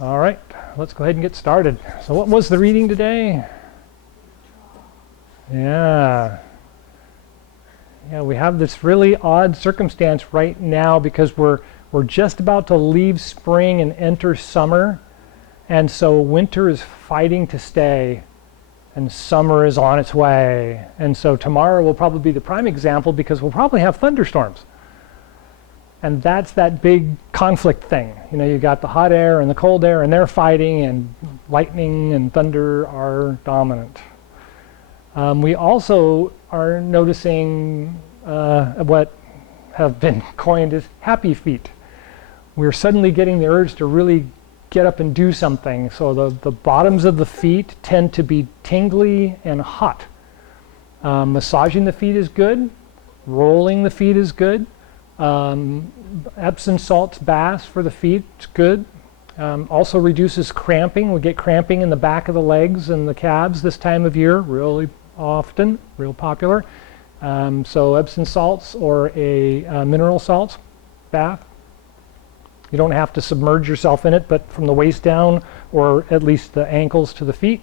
All right, let's go ahead and get started. So what was the reading today? Yeah, we have this really odd circumstance right now because we're just about to leave spring and enter summer, and so winter is fighting to stay and summer is on its way. And so tomorrow will probably be the prime example because we'll probably have thunderstorms. And that's that big conflict thing. You know, you got the hot air and the cold air, and they're fighting, and lightning and thunder are dominant. We also are noticing what have been coined as happy feet. We're suddenly getting the urge to really get up and do something. So the bottoms of the feet tend to be tingly and hot. Massaging the feet is good. Rolling the feet is good. Epsom salts baths for the feet is good. Also reduces cramping. We get cramping in the back of the legs and the calves this time of year, really often, real popular. So Epsom salts or a mineral salts bath. You don't have to submerge yourself in it, but from the waist down, or at least the ankles to the feet,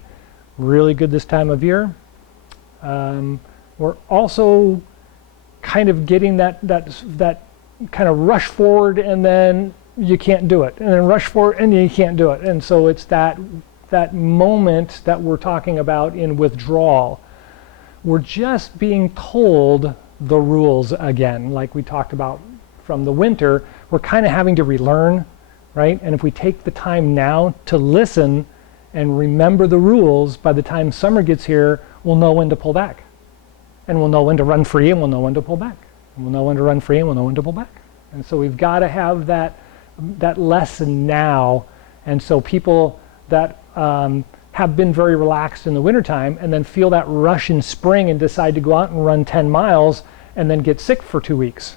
really good this time of year. We're also kind of getting that kind of rush forward and then you can't do it, and then rush forward and you can't do it. And so it's that moment that we're talking about in withdrawal. We're just being told the rules again, like we talked about from the winter. We're kind of having to relearn, right? And if we take the time now to listen and remember the rules, by the time summer gets here, we'll know when to pull back. And we'll know when to run free, and we'll know when to pull back. And we'll know when to run free, and we'll know when to pull back. And so we've got to have that lesson now. And so people that have been very relaxed in the wintertime and then feel that rush in spring and decide to go out and run 10 miles and then get sick for 2 weeks.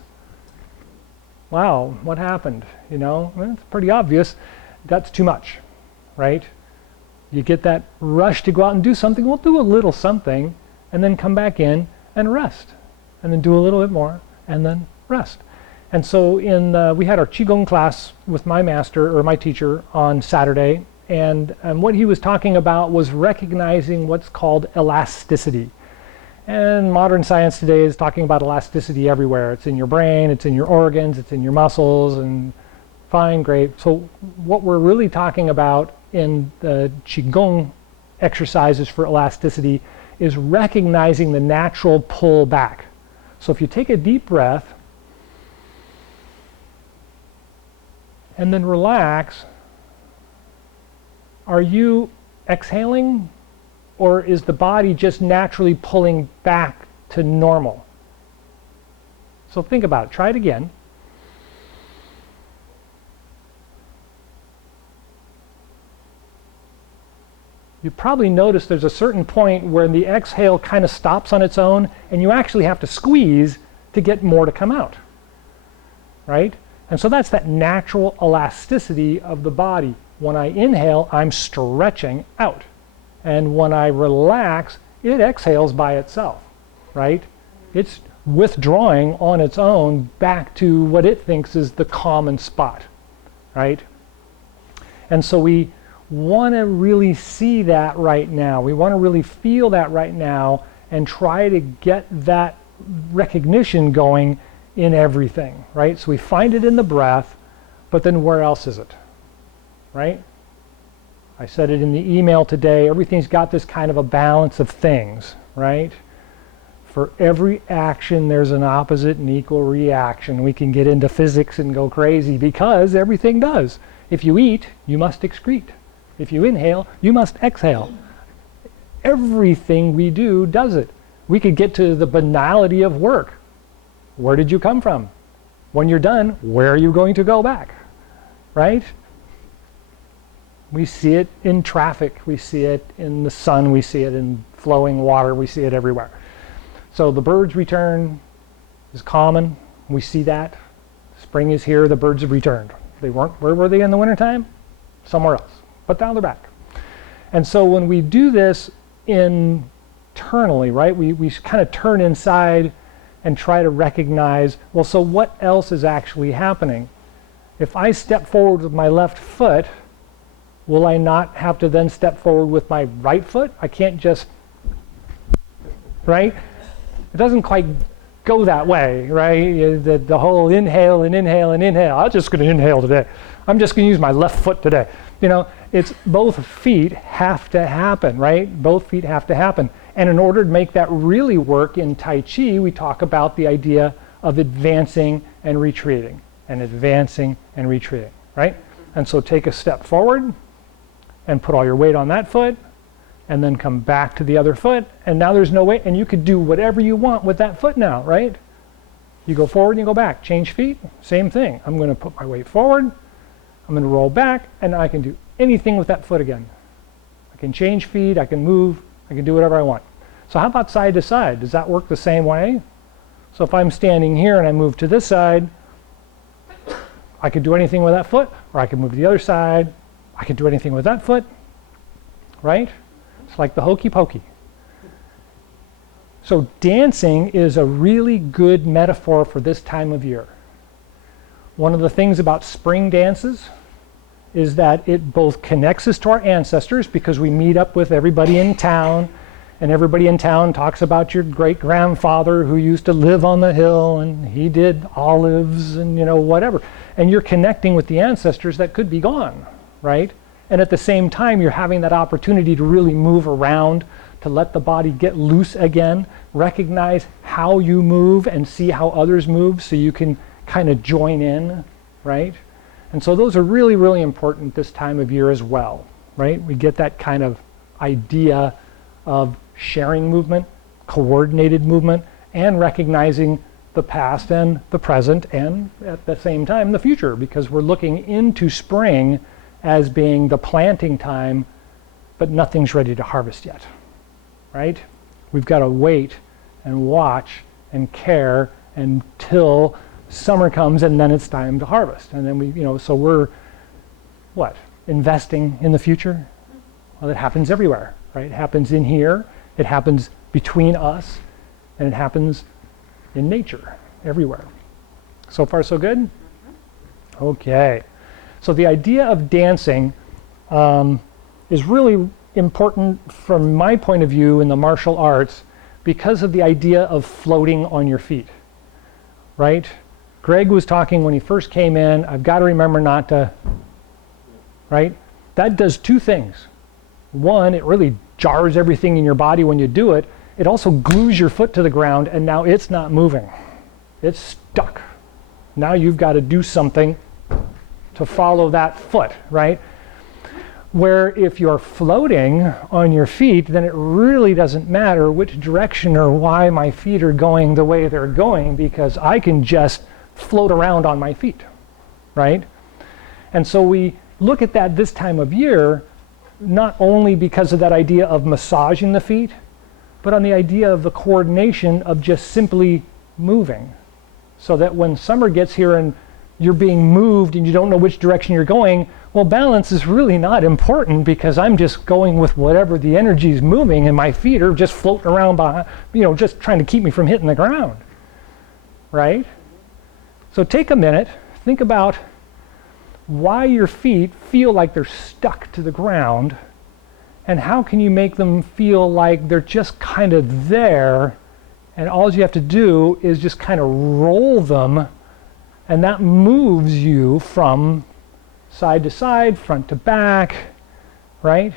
Wow, what happened? You know, well, it's pretty obvious. That's too much, right? You get that rush to go out and do something. We'll do a little something and then come back in and rest, and then do a little bit more and then rest. And so we had our Qigong class with my master, or my teacher, on Saturday, and what he was talking about was recognizing what's called elasticity. And modern science today is talking about elasticity everywhere. It's in your brain, it's in your organs, it's in your muscles, and fine, great. So what we're really talking about in the Qigong exercises for elasticity is recognizing the natural pull back. So if you take a deep breath and then relax, are you exhaling, or is the body just naturally pulling back to normal? So think about it. Try it again. You probably notice there's a certain point where the exhale kind of stops on its own, and you actually have to squeeze to get more to come out, right? And so that's that natural elasticity of the body. When I inhale, I'm stretching out. And when I relax, it exhales by itself, right? It's withdrawing on its own back to what it thinks is the common spot, right? And so we want to really see that right now. We want to really feel that right now and try to get that recognition going in everything, right? So we find it in the breath, but then where else is it, right? I said it in the email today, everything's got this kind of a balance of things, right? For every action, there's an opposite and equal reaction. We can get into physics and go crazy because everything does. If you eat, you must excrete. If you inhale, you must exhale. Everything we do does it. We could get to the banality of work. Where did you come from? When you're done, where are you going to go back? Right? We see it in traffic. We see it in the sun. We see it in flowing water. We see it everywhere. So the birds return is common. We see that. Spring is here. The birds have returned. They weren't. Where were they in the wintertime? Somewhere else. But now they're back. And so when we do this internally, right, we kind of turn inside and try to recognize, well, so what else is actually happening? If I step forward with my left foot, will I not have to then step forward with my right foot? I can't just, right? It doesn't quite go that way, right? The whole inhale and inhale and inhale. I'm just going to inhale today. I'm just going to use my left foot today. You know, it's both feet have to happen, right? Both feet have to happen. And in order to make that really work in Tai Chi, we talk about the idea of advancing and retreating, and advancing and retreating, right? And so take a step forward and put all your weight on that foot, and then come back to the other foot, and now there's no weight, and you could do whatever you want with that foot now, right? You go forward and you go back. Change feet, same thing. I'm going to put my weight forward, I'm going to roll back, and I can do anything with that foot again. I can change feet, I can move, I can do whatever I want. So how about side to side? Does that work the same way? So if I'm standing here and I move to this side, I could do anything with that foot, or I could move to the other side. I could do anything with that foot, right? It's like the hokey pokey. So dancing is a really good metaphor for this time of year. One of the things about spring dances is that it both connects us to our ancestors, because we meet up with everybody in town, and everybody in town talks about your great-grandfather who used to live on the hill, and he did olives and, you know, whatever. And you're connecting with the ancestors that could be gone, right? And at the same time, you're having that opportunity to really move around, to let the body get loose again, recognize how you move and see how others move so you can kind of join in, right? And so those are really, really important this time of year as well, right? We get that kind of idea of sharing movement, coordinated movement, and recognizing the past and the present, and at the same time the future, because we're looking into spring as being the planting time, but nothing's ready to harvest yet, right? We've got to wait and watch and care until summer comes, and then it's time to harvest. And then we, you know, so we're, what, investing in the future? Well, it happens everywhere, right? It happens in here, it happens between us, and it happens in nature, everywhere. So far, so good? Okay. So the idea of dancing is really important from my point of view in the martial arts because of the idea of floating on your feet, right? Greg was talking when he first came in, I've got to remember not to, right? That does two things. One, it really jars everything in your body when you do it. It also glues your foot to the ground, and now it's not moving. It's stuck. Now you've got to do something to follow that foot, right? Where if you're floating on your feet, then it really doesn't matter which direction or why my feet are going the way they're going, because I can just float around on my feet, right? And so we look at that this time of year, not only because of that idea of massaging the feet, but on the idea of the coordination of just simply moving. So that when summer gets here and you're being moved and you don't know which direction you're going, well, balance is really not important, because I'm just going with whatever the energy is moving, and my feet are just floating around behind, you know, just trying to keep me from hitting the ground, right? So take a minute, think about why your feet feel like they're stuck to the ground, and how can you make them feel like they're just kind of there, and all you have to do is just kind of roll them, and that moves you from side to side, front to back, right?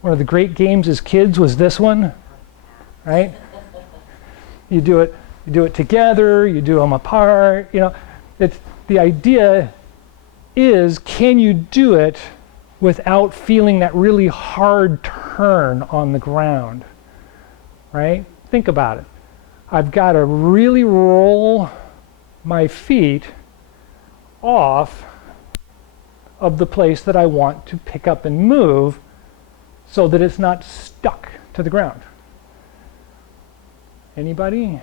One of the great games as kids was this one, right? You do it together, you do them apart, you know. It's the idea is, can you do it without feeling that really hard turn on the ground, right? Think about it. I've got to really roll my feet off of the place that I want to pick up and move so that it's not stuck to the ground. Anybody?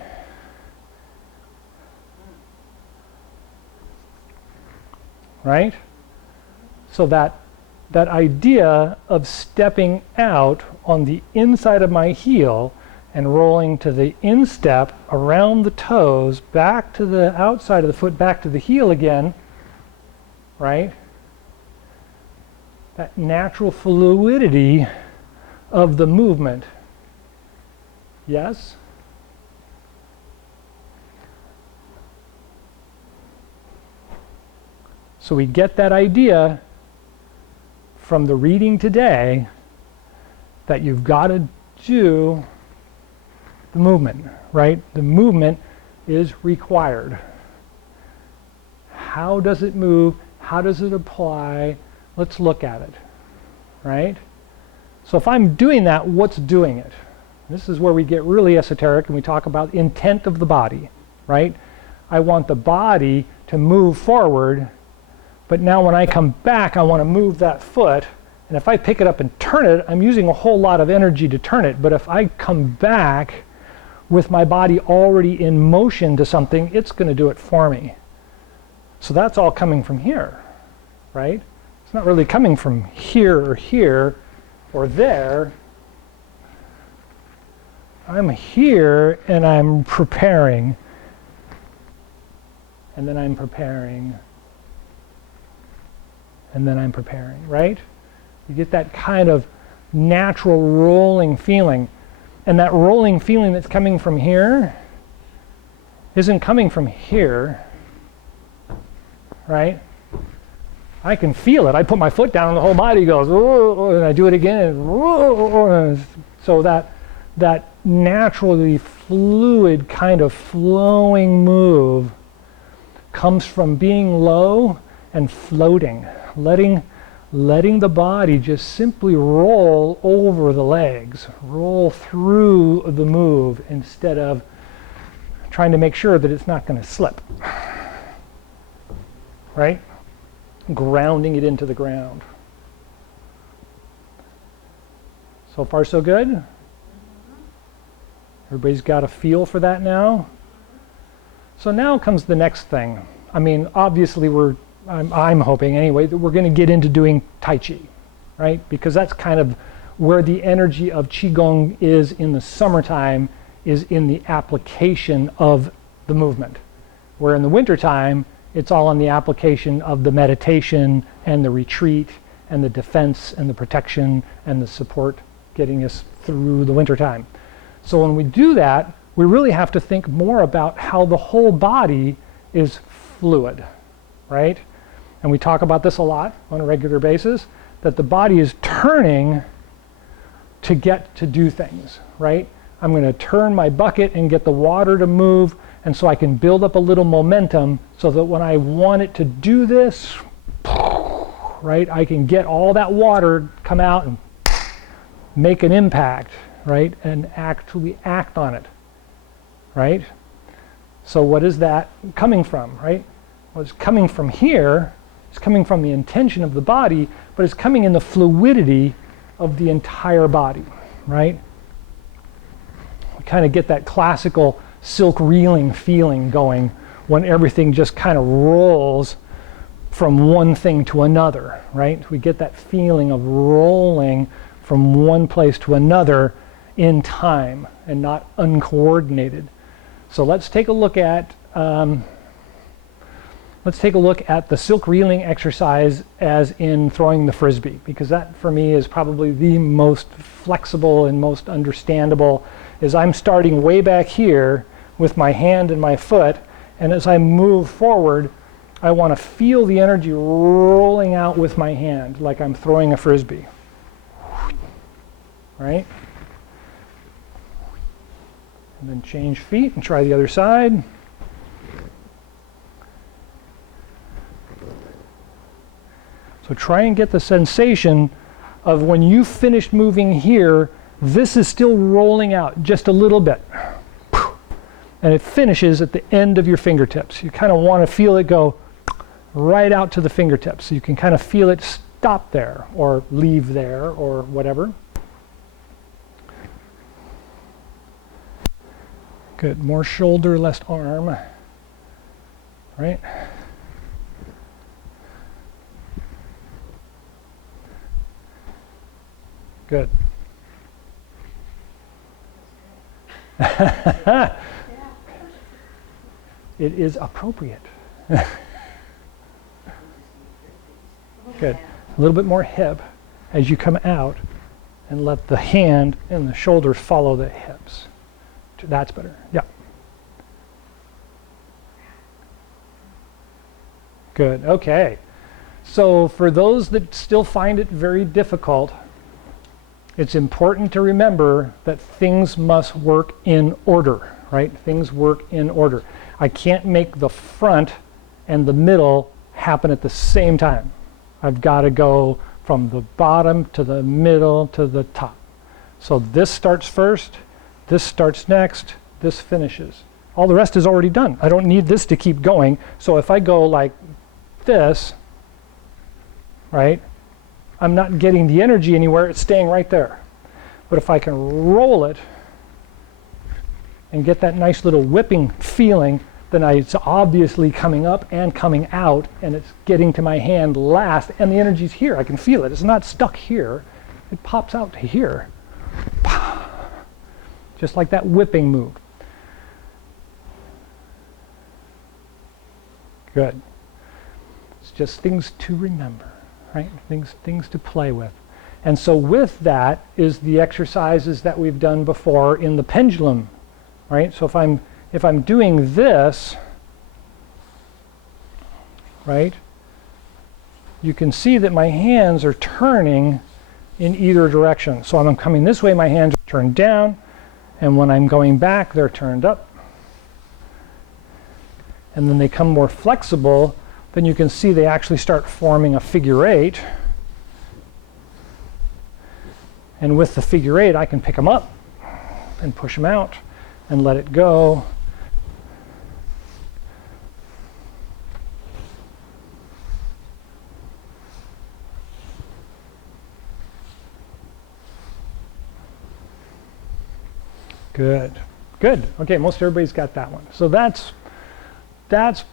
Right? So that idea of stepping out on the inside of my heel and rolling to the instep around the toes, back to the outside of the foot, back to the heel again, right? that natural fluidity of the movement. Yes? So we get that idea from the reading today that you've got to do the movement, right? The movement is required. How does it move? How does it apply? Let's look at it, right? So if I'm doing that, what's doing it? This is where we get really esoteric and we talk about intent of the body, right? I want the body to move forward, but now when I come back, I want to move that foot, and if I pick it up and turn it, I'm using a whole lot of energy to turn it, but if I come back with my body already in motion to something, it's going to do it for me. So that's all coming from here, right? It's not really coming from here or there. I'm here and I'm preparing. And then I'm preparing. And then I'm preparing, right? You get that kind of natural rolling feeling. And that rolling feeling that's coming from here isn't coming from here, right? I can feel it. I put my foot down and the whole body goes, oh, and I do it again. And, oh, so that naturally fluid kind of flowing move comes from being low and floating, letting the body just simply roll over the legs, roll through the move instead of trying to make sure that it's not going to slip, right? Grounding it into the ground. So far so good? Everybody's got a feel for that now? So now comes the next thing. I mean, obviously I'm hoping anyway that we're going to get into doing Tai Chi, right? Because that's kind of where the energy of Qigong is in the summertime, is in the application of the movement. Where in the wintertime, it's all on the application of the meditation and the retreat and the defense and the protection and the support getting us through the wintertime. So when we do that, we really have to think more about how the whole body is fluid, right? And we talk about this a lot on a regular basis, that the body is turning to get to do things, right? I'm going to turn my bucket and get the water to move, and so I can build up a little momentum so that when I want it to do this, right, I can get all that water come out and make an impact, right, and actually act on it, right? So what is that coming from, right? Well, it's coming from here, it's coming from the intention of the body, but it's coming in the fluidity of the entire body, right? We kind of get that classical silk reeling feeling going when everything just kind of rolls from one thing to another, right? We get that feeling of rolling from one place to another in time and not uncoordinated. So let's take a look at the silk reeling exercise as in throwing the frisbee, because that for me is probably the most flexible and most understandable. Is I'm starting way back here with my hand and my foot, and as I move forward, I want to feel the energy rolling out with my hand like I'm throwing a frisbee, right? And then change feet and try the other side. So try and get the sensation of when you finished moving here, this is still rolling out just a little bit. And it finishes at the end of your fingertips. You kind of want to feel it go right out to the fingertips. So you can kind of feel it stop there or leave there or whatever. Good. More shoulder, less arm. Right? Good. It is appropriate. Good. A little bit more hip as you come out, and let the hand and the shoulders follow the hips. That's better. Yeah. Good. Okay. So for those that still find it very difficult, it's important to remember that things must work in order, right? Things work in order. I can't make the front and the middle happen at the same time. I've got to go from the bottom to the middle to the top. So this starts first, this starts next, this finishes. All the rest is already done. I don't need this to keep going. So if I go like this, right, I'm not getting the energy anywhere, it's staying right there. But if I can roll it and get that nice little whipping feeling, then it's obviously coming up and coming out, and it's getting to my hand last, and the energy's here. I can feel it. It's not stuck here. It pops out to here. Just like that whipping move. Good. It's just things to remember, right? Things to play with. And so with that is the exercises that we've done before in the pendulum, right? So if I'm doing this, right, you can see that my hands are turning in either direction. So I'm coming this way, my hands are turned down, and when I'm going back, they're turned up. And then they come more flexible, then you can see they actually start forming a figure eight. And with the figure eight, I can pick them up and push them out and let it go. Good. Good. Okay, most everybody's got that one. So that's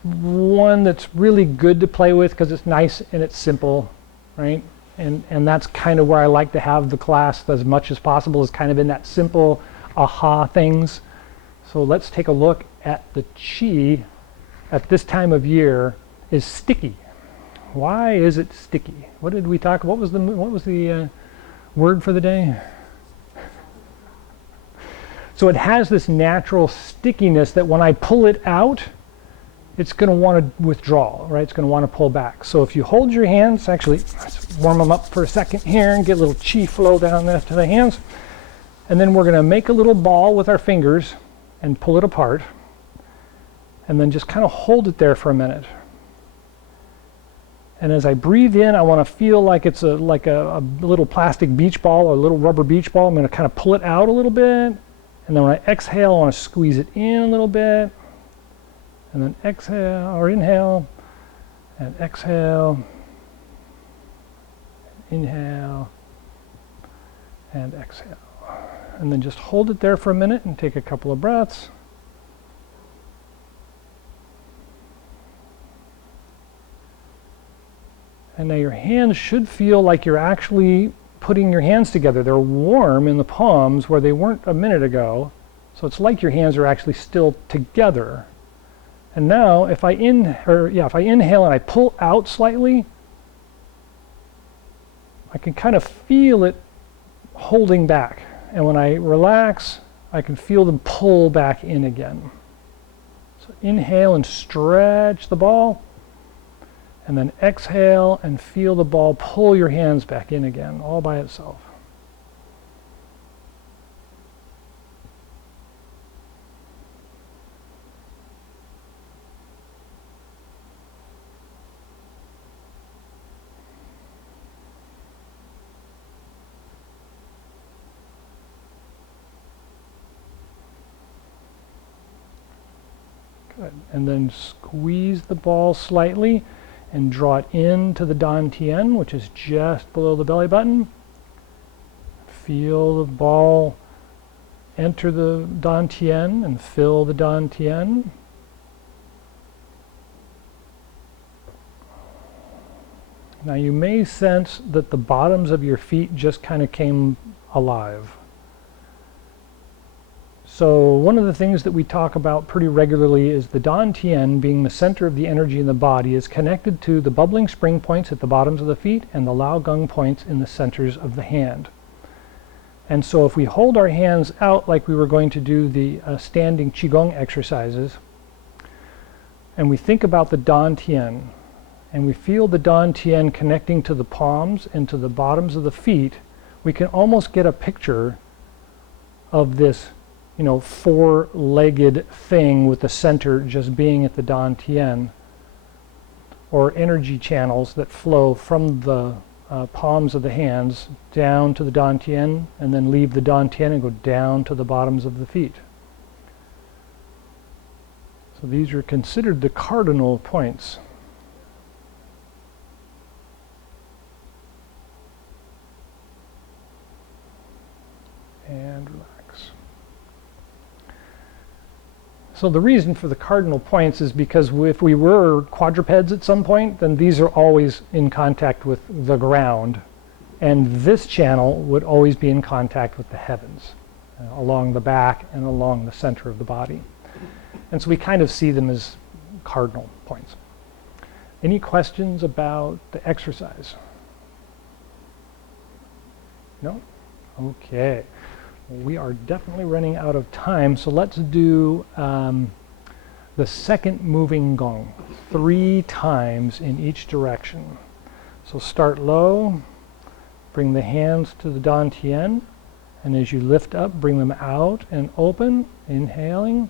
one that's really good to play with because it's nice and it's simple, right? And that's kind of where I like to have the class as much as possible, is kind of in that simple aha things. So let's take a look at the Chi at this time of year is sticky. Why is it sticky? What did we talk about? What was the word for the day? So it has this natural stickiness that when I pull it out, it's going to want to withdraw, right? It's going to want to pull back. So if you hold your hands, actually, let's warm them up for a second here and get a little chi flow down there to the hands. And then we're going to make a little ball with our fingers and pull it apart. And then just kind of hold it there for a minute. And as I breathe in, I want to feel like it's like a little plastic beach ball or a little rubber beach ball. I'm going to kind of pull it out a little bit. And then when I exhale, I want to squeeze it in a little bit. And then exhale, or inhale, and exhale, inhale, and exhale. And then just hold it there for a minute and take a couple of breaths. And now your hands should feel like you're actually putting your hands together. They're warm in the palms where they weren't a minute ago. So it's like your hands are actually still together. And now if I inhale and I pull out slightly, I can kind of feel it holding back. And when I relax, I can feel them pull back in again. So inhale and stretch the ball. And then exhale and feel the ball pull your hands back in again, all by itself. Good. And then squeeze the ball slightly and draw it into the dantian, which is just below the belly button. Feel the ball enter the dantian and fill the dantian. Now you may sense that the bottoms of your feet just kind of came alive. So one of the things that we talk about pretty regularly is the Dantian, being the center of the energy in the body, is connected to the bubbling spring points at the bottoms of the feet and the Lao Gung points in the centers of the hand. And so if we hold our hands out like we were going to do the standing Qigong exercises, and we think about the Dantian, and we feel the Dantian connecting to the palms and to the bottoms of the feet, we can almost get a picture of this, you know, four-legged thing with the center just being at the Dantian, or energy channels that flow from the palms of the hands down to the Dantian, and then leave the Dantian and go down to the bottoms of the feet. So these are considered the cardinal points. And relax. So the reason for the cardinal points is because if we were quadrupeds at some point, then these are always in contact with the ground, and this channel would always be in contact with the heavens, along the back and along the center of the body. And so we kind of see them as cardinal points. Any questions about the exercise? No? Okay. We are definitely running out of time, so let's do the second moving gong 3 times in each direction. So start low, bring the hands to the Dantian, and as you lift up, bring them out and open, inhaling.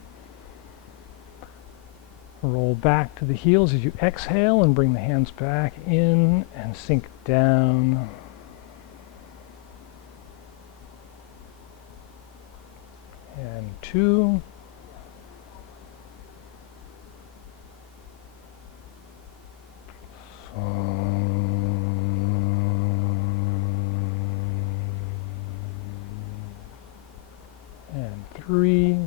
Roll back to the heels as you exhale and bring the hands back in and sink down. And 2. And 3.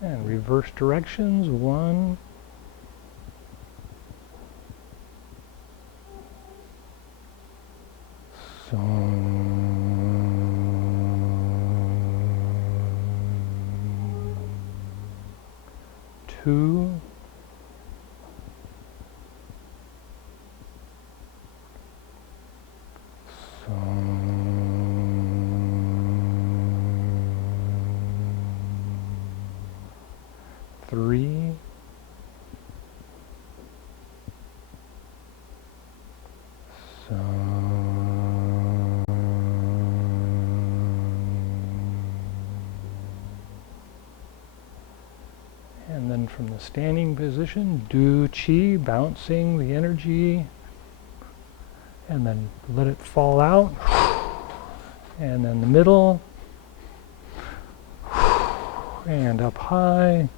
And reverse directions. 1. 2. 3. 2. And then from the standing position, do Chi, bouncing the energy, and then let it fall out. And then the middle, and up high,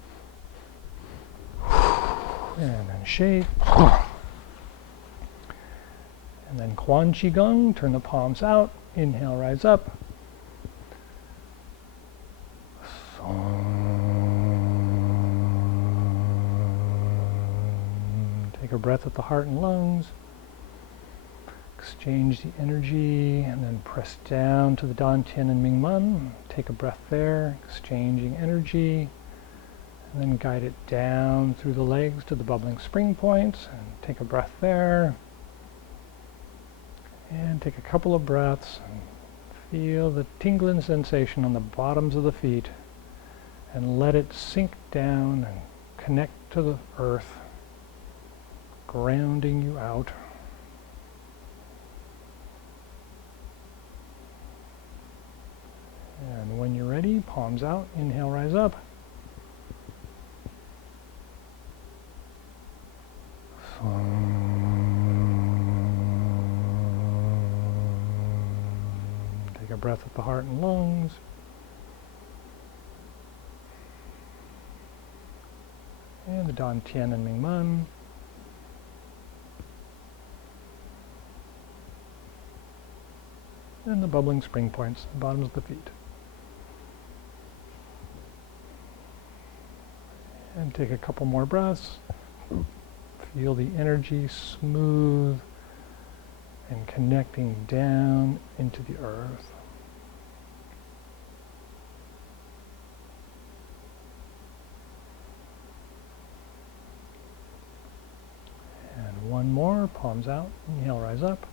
and then shape. And then Chi Gung, turn the palms out, inhale, rise up. Take a breath at the heart and lungs. Exchange the energy and then press down to the Dantian and Mingmen. Take a breath there, exchanging energy. And then guide it down through the legs to the bubbling spring points. And take a breath there. And take a couple of breaths. And feel the tingling sensation on the bottoms of the feet. And let it sink down and connect to the earth, grounding you out. And when you're ready, palms out, inhale, rise up. Take a breath at the heart and lungs. And the Dantian and Mingmen. And the bubbling spring points, the bottoms of the feet. And And take a couple more breaths. Feel the energy smooth and connecting down into the earth. And one more, palms out, inhale, rise up.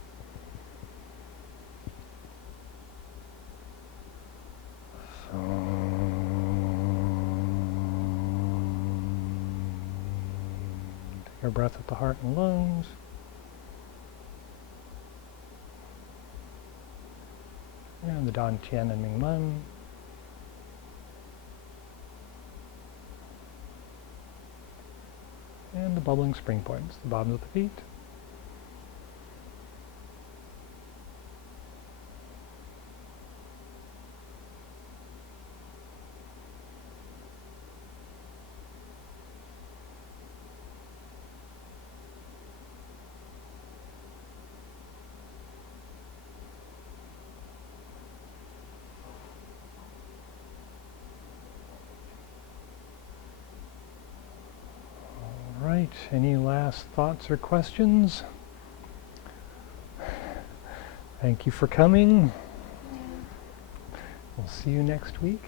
Take a breath at the heart and lungs. And the Dan Tian and Ming Men. And the bubbling spring points, the bottoms of the feet. Right, any last thoughts or questions? Thank you for coming. We'll see you next week.